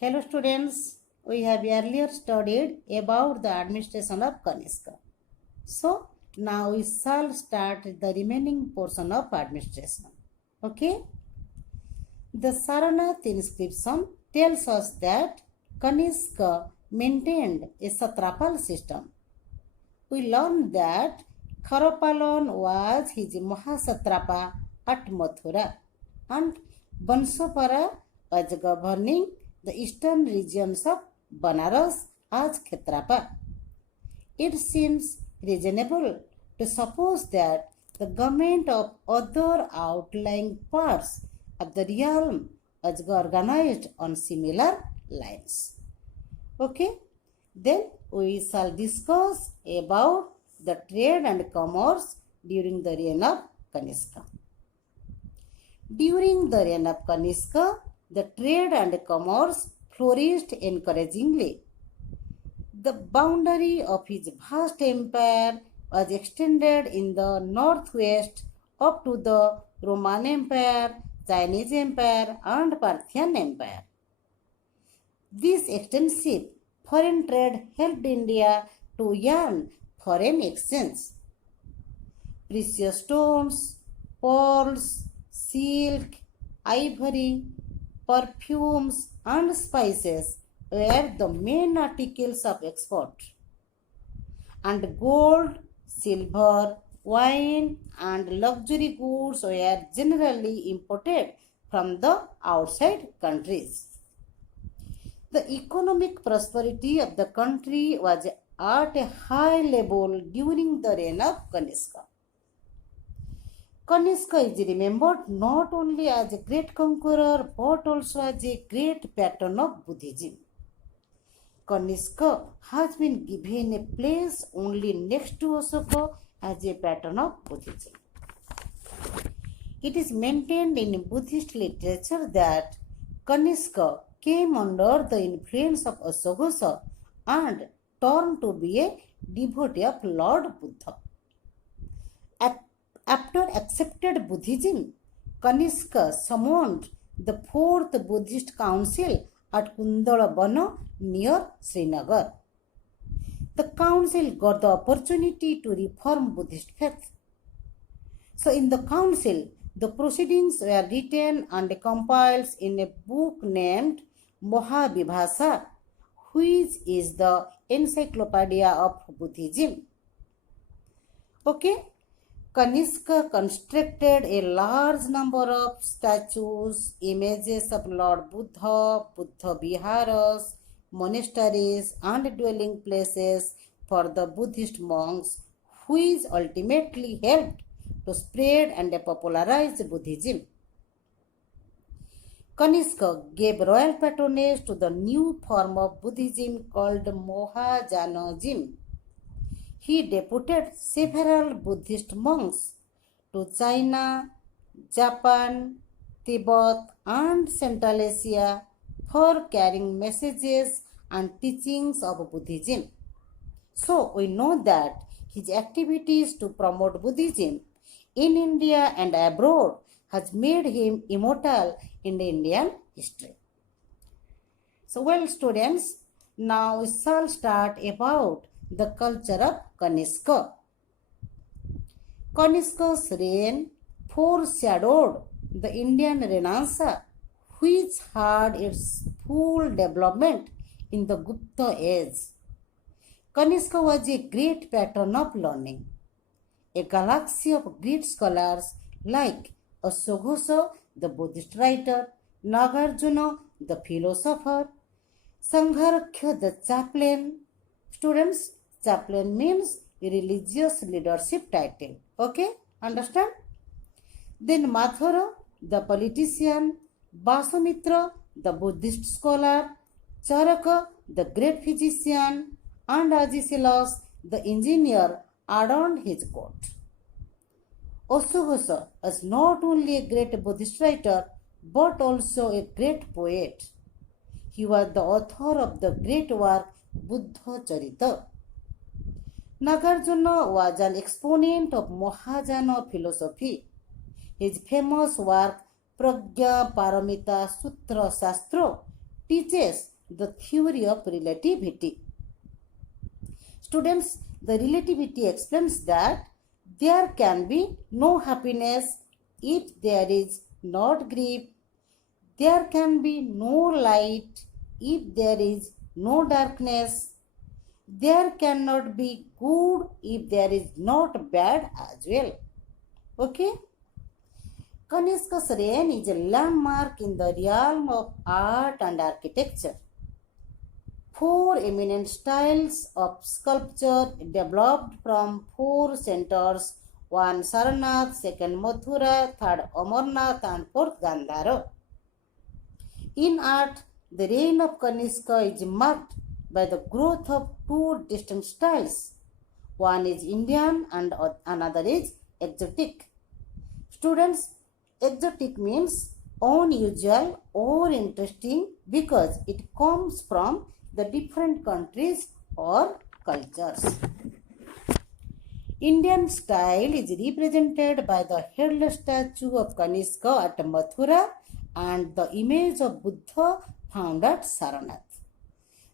Hello students, we have earlier studied about the administration of Kaniska. So now we shall start the remaining portion of administration. Okay? The Saranath inscription tells us that Kaniska maintained a satrapal system. We learned that Kharapalan was his Mahasatrapa at Mathura and Bansopara was governing the eastern regions of Banaras as Khetrapa. It seems reasonable to suppose that the government of other outlying parts of the realm was organized on similar lines. Okay, then we shall discuss about the trade and commerce during the reign of Kaniska. During the reign of Kaniska, the trade and commerce flourished encouragingly. The boundary of his vast empire was extended in the northwest up to the Roman Empire, Chinese Empire, and Parthian Empire. This extensive foreign trade helped India to earn foreign exchange. Precious stones, pearls, silk, ivory, perfumes, and spices were the main articles of export. And gold, silver, wine, and luxury goods were generally imported from the outside countries. The economic prosperity of the country was at a high level during the reign of Kaniska. Kaniska is remembered not only as a great conqueror but also as a great patron of Buddhism. Kaniska has been given a place only next to Ashoka as a patron of Buddhism. It is maintained in Buddhist literature that Kaniska came under the influence of Ashoka and turned to be a devotee of Lord Buddha. After accepted Buddhism, Kaniska summoned the fourth Buddhist council at Kundalabana near Srinagar. The council got the opportunity to reform Buddhist faith. So in the council, the proceedings were written and compiled in a book named Mahavidyala, which is the encyclopedia of Buddhism. Okay? Kaniska constructed a large number of statues, images of Lord Buddha, Buddha viharas, monasteries, and dwelling places for the Buddhist monks, which ultimately helped to spread and popularize Buddhism. Kaniska gave royal patronage to the new form of Buddhism called Mahajanaism. He deputed several Buddhist monks to China, Japan, Tibet, and Central Asia for carrying messages and teachings of Buddhism. So we know that his activities to promote Buddhism in India and abroad has made him immortal in the Indian history. So well students, now we shall start about the culture of Kaniska. Kaniska's reign foreshadowed the Indian Renaissance, which had its full development in the Gupta age. Kaniska was a great patron of learning. A galaxy of great scholars like Ashoka, the Buddhist writer, Nagarjuna, the philosopher, Sangharakya, the chaplain. Students, chaplain means a religious leadership title. Okay, understand? Then Mathura, the politician, Basumitra, the Buddhist scholar, Charaka, the great physician, and Agesilaus, the engineer, adorned his court. Ashoka was not only a great Buddhist writer but also a great poet. He was the author of the great work Buddha Charita. Nagarjuna was an exponent of Mahayana philosophy. His famous work Pragya Paramita Sutra Shastra teaches the theory of relativity. Students, the relativity explains that there can be no happiness if there is not grief. There can be no light if there is no darkness. There cannot be good if there is not bad as well. Okay? Kaniska's reign is a landmark in the realm of art and architecture. Four eminent styles of sculpture developed from four centers: one Sarnath, second Mathura, third Amarnath, and fourth Gandhara. In art, the reign of Kaniska is marked by the growth of two distinct styles. One is Indian and another is exotic. Students, exotic means unusual or interesting because it comes from the different countries or cultures. Indian style is represented by the headless statue of Kaniska at Mathura and the image of Buddha found at Sarnath.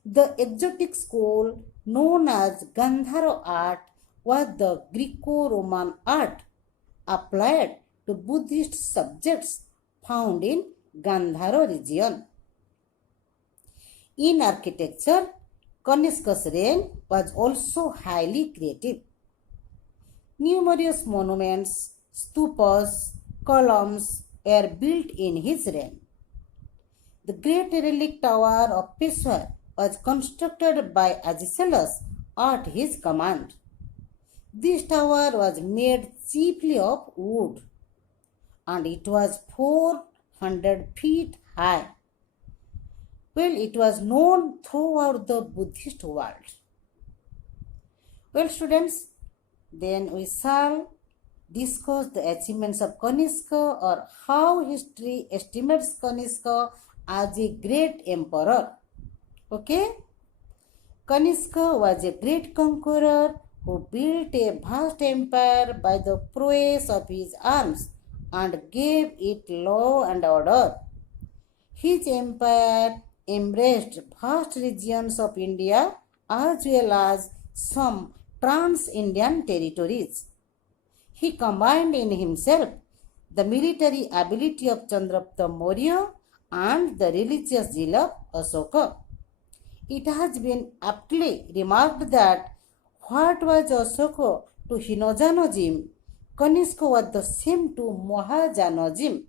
The exotic school known as Gandhara art was the Greco-Roman art applied to Buddhist subjects found in Gandhara region. In architecture, Kaniska's reign was also highly creative. Numerous monuments, stupas, columns were built in his reign. The great relic tower of Peshawar was constructed by Ajselas at his command. This tower was made chiefly of wood and it was 400 feet high. Well, it was known throughout the Buddhist world. Well, students, then we shall discuss the achievements of Kaniska or how history estimates Kaniska as a great emperor. Okay? Kaniska was a great conqueror who built a vast empire by the prowess of his arms and gave it law and order. His empire embraced vast regions of India as well as some trans-Indian territories. He combined in himself the military ability of Chandragupta Maurya and the religious zeal of Ashoka. It has been aptly remarked that what was Ashoka to Hinojanism, Kaniska was the same to Mahajanism.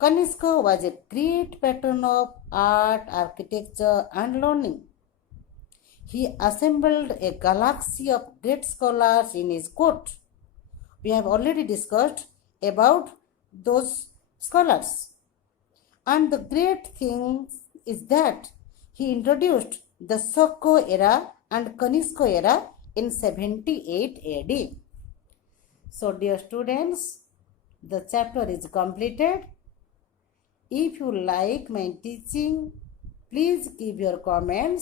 Kaniska was a great patron of art, architecture, and learning. He assembled a galaxy of great scholars in his court. We have already discussed about those scholars. And the great thing is that he introduced the Shaka era and Kaniska era in 78 AD. So, dear students, the chapter is completed. If you like my teaching, please give your comments.